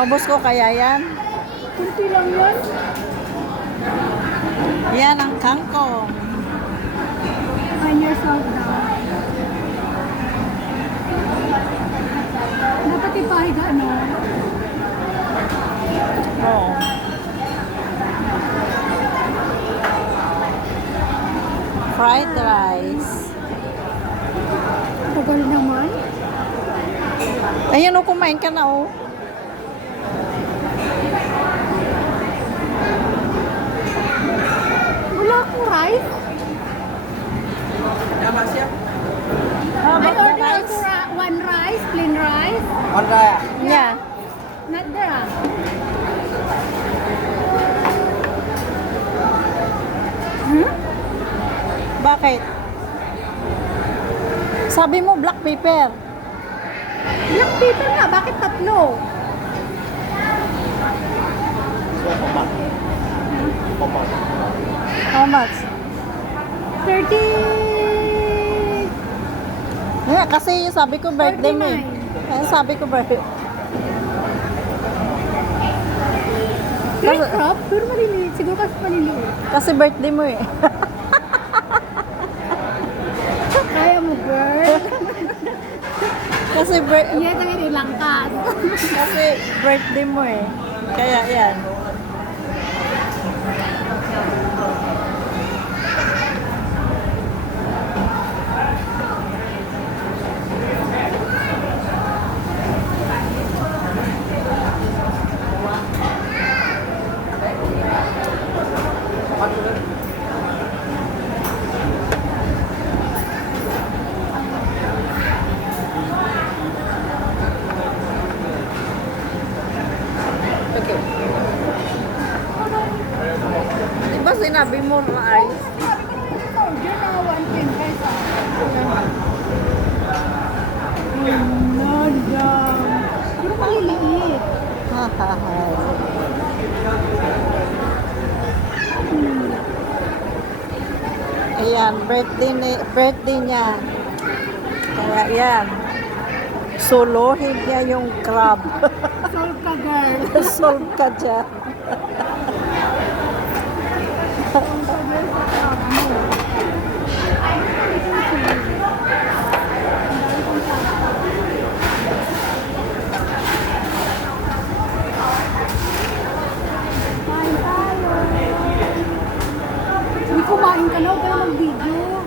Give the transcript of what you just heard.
Naubos ko kaya yan. Kunti lang yan. Yan ang kangkong. Find yourself down. Dapat ipahig ano. Oo. Fried rice. Tagal naman. Ayan o, kumain ka na o. Wala akong rice. How I about the ordered rice? also one rice, plain rice. Yeah. Not there ah. Bakit? Sabi mo black pepper. Black pepper nga, bakit tatlo? How much? 30... Yeah, kasi sabi ko birthday mo eh. 49. Kaya sabi ko birthday. Great crop, pero maliliit. Siguro kasi maliliit. Kasi birthday mo eh. Kaya mo, girl. kasi Yan ang ilang ka. kasi birthday mo eh. Kaya yan. Okay. Diba sinabi mo rice? Order na 110 pesos. Pero maliliit. Ayan, birthday niya. Kaya yan. Solohin niya yung crab. Solve ka, girl. Solve ka dyan. Hindi kumain ka na, huwag ka na mag-video.